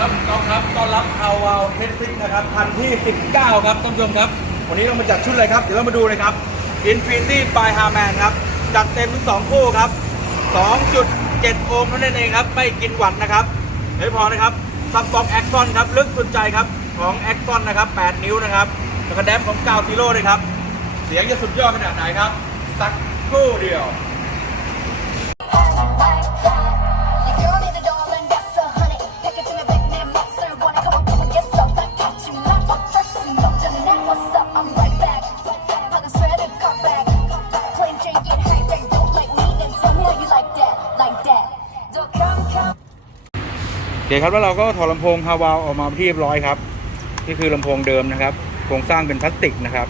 ครับกองครับต้อนรับฮาวาวเทสซิ่งนะครับพันที่ 19 ครับท่านผู้ชมครับ วันนี้เรามาจัดชุดอะไรครับ เดี๋ยวเรามาดูเลยครับ Infinity by Harman ครับ จัดเต็มทั้งสองคู่ครับ 2.7 โอห์มเท่านั้นเองครับ ไม่กินหวัตต์นะครับไม่พอนะครับซับบ็อกแอคซอนครับ ลึกสุดใจครับ ของแอคซอนนะครับ 8 นิ้วนะครับแล้วก็แดมของกาวซีโร่เลยครับ เสียงจะสุดยอดขนาดไหนครับ สักครู่เดียว โอเคครับแล้วเราก็ถอดลำโพงฮาวาวออกมาเป็นที่เรียบร้อยครับ นี่คือลำโพงเดิมนะครับ โครงสร้างเป็นพลาสติกนะครับ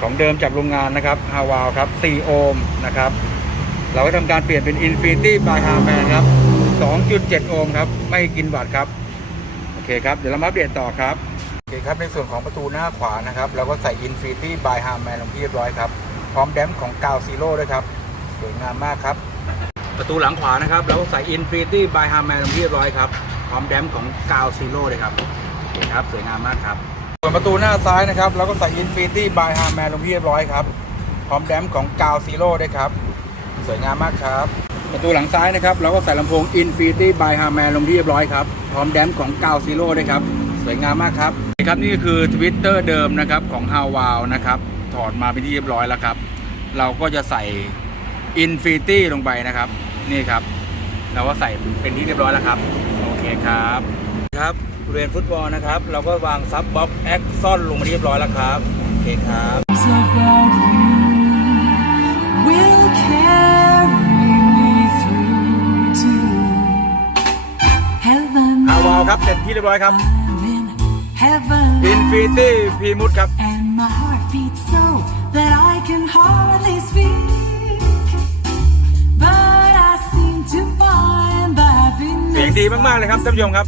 ของเดิมจากโรงงานนะครับฮาวาวครับ 4 โอห์มนะครับ เราก็ทำการเปลี่ยนเป็น Infinity by Harman ครับ 2.7 โอห์มครับ ไม่กินวัตต์ครับ โอเคครับ เดี๋ยวเรามาอัปเดตต่อครับ โอเคครับ ในส่วนของประตูหน้าขวานะครับ เราก็ใส่ Infinity by Harman ลงที่เรียบร้อยครับ พร้อมแดมของกาวซีโร่ด้วยครับ สวยงามมากครับ ประตูหลังขวานะครับเราก็ใส่ Infinity by Harman ลงที่เรียบร้อยครับ พร้อมแดมของกาวซีโร่เลยครับโอเคครับ สวยงามมากครับส่วนประตูหน้าซ้ายนะครับเราก็ใส่ Infinity by Harman ลงที่เรียบร้อยครับ พร้อมแดมของกาวซีโร่ด้วยครับ สวยงามมากครับ ประตูหลังซ้ายนะครับ เราก็ใส่ลำโพง Infinity by Harman ลงที่เรียบร้อยครับ พร้อมแดมของกาวซีโร่ด้วยครับ สวยงามมากครับครับนี่ก็คือ Twitter เดิมนะครับของ h o w o w นะครับถอดมาเป็นที่เรียบร้อยแล้วครับ เราก็จะใส่ Infinity ลงไปนะครับ นี่ครับ เราก็ใส่เป็นที่เรียบร้อยแล้วครับ โอเคครับ ครับบริเวณฟุตบอลนะครับ เราก็วางซับบ็อกแอคซ่อนลงมาเรียบร้อยแล้วครับ โอเคครับ about you will carry me through to heaven. ฮาวาวครับเสร็จที่เรียบร้อยครับ I'm in heaven. Infinity พีมุดครับ ดีมากๆเลยครับท่านผู้ชมครับ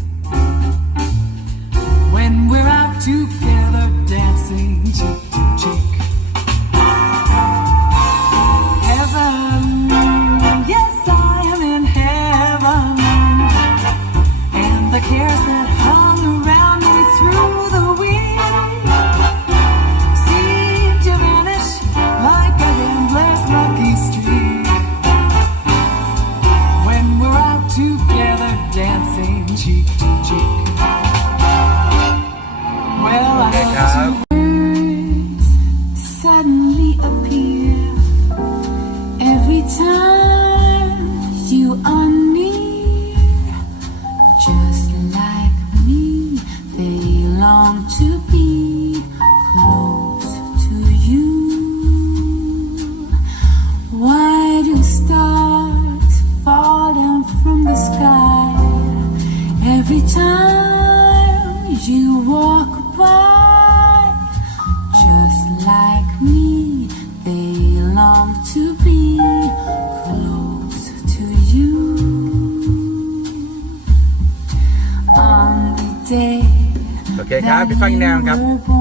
ครับไปฟังแนวครับ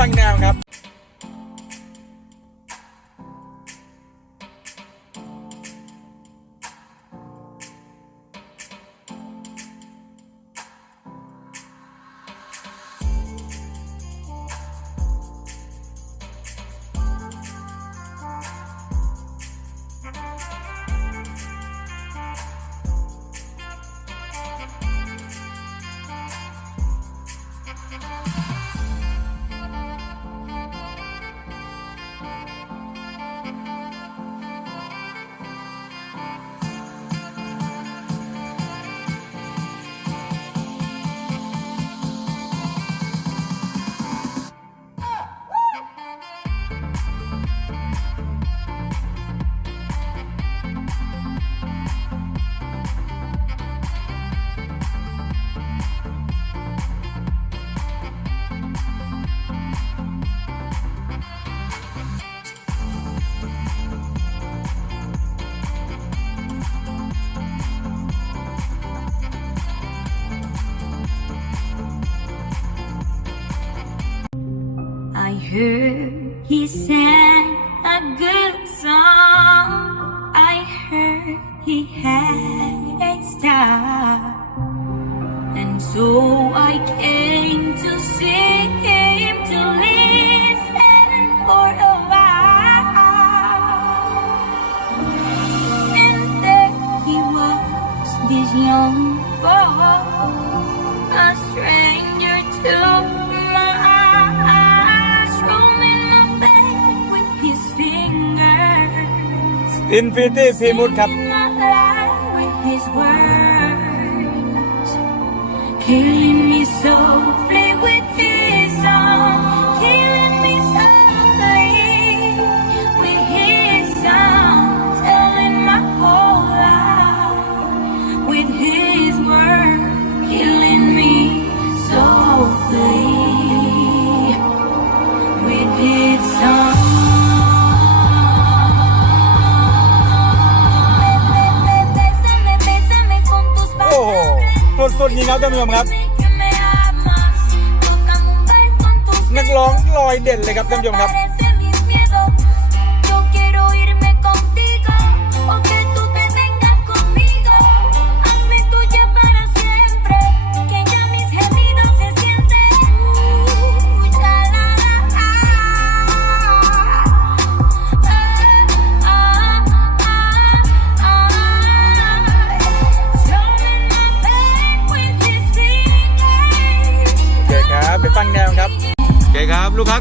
ฟังแนวครับ heard he sang a good song. I heard he had a star. And so I came fingers. อินฟินิตี้พีมุดครับ Singing my life with his words, killing me softly สุดๆจริงครับท่านผู้ชมครับ นักร้องลอยเด่นเลยครับท่านผู้ชมครับ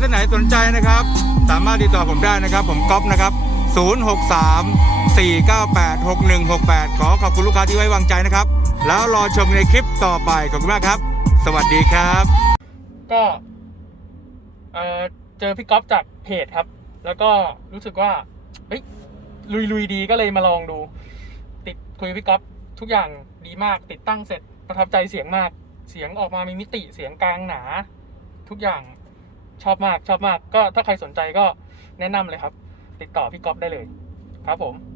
ท่านไหนสนใจนะครับ สามารถติดต่อผมได้นะครับ ผมก๊อฟนะครับ 063 498 6168 ขอขอบคุณลูกค้าที่ไว้วางใจนะครับ แล้วรอชมในคลิปต่อไป ขอบคุณมากครับ สวัสดีครับ ก็เออเจอพี่ก๊อฟจากเพจครับ แล้วก็รู้สึกว่าเฮ้ยลุยลุยๆดีก็เลยมาลองดู ติดคุยกับพี่ก๊อฟทุกอย่างดีมากติดตั้งเสร็จประทับใจเสียงมาก เสียงออกมามีมิติเสียงกลางหนา ทุกอย่าง ชอบมากชอบมากก็ถ้าใครสนใจก็แนะนำเลยครับ ติดต่อพี่ก๊อฟได้เลย ครับผม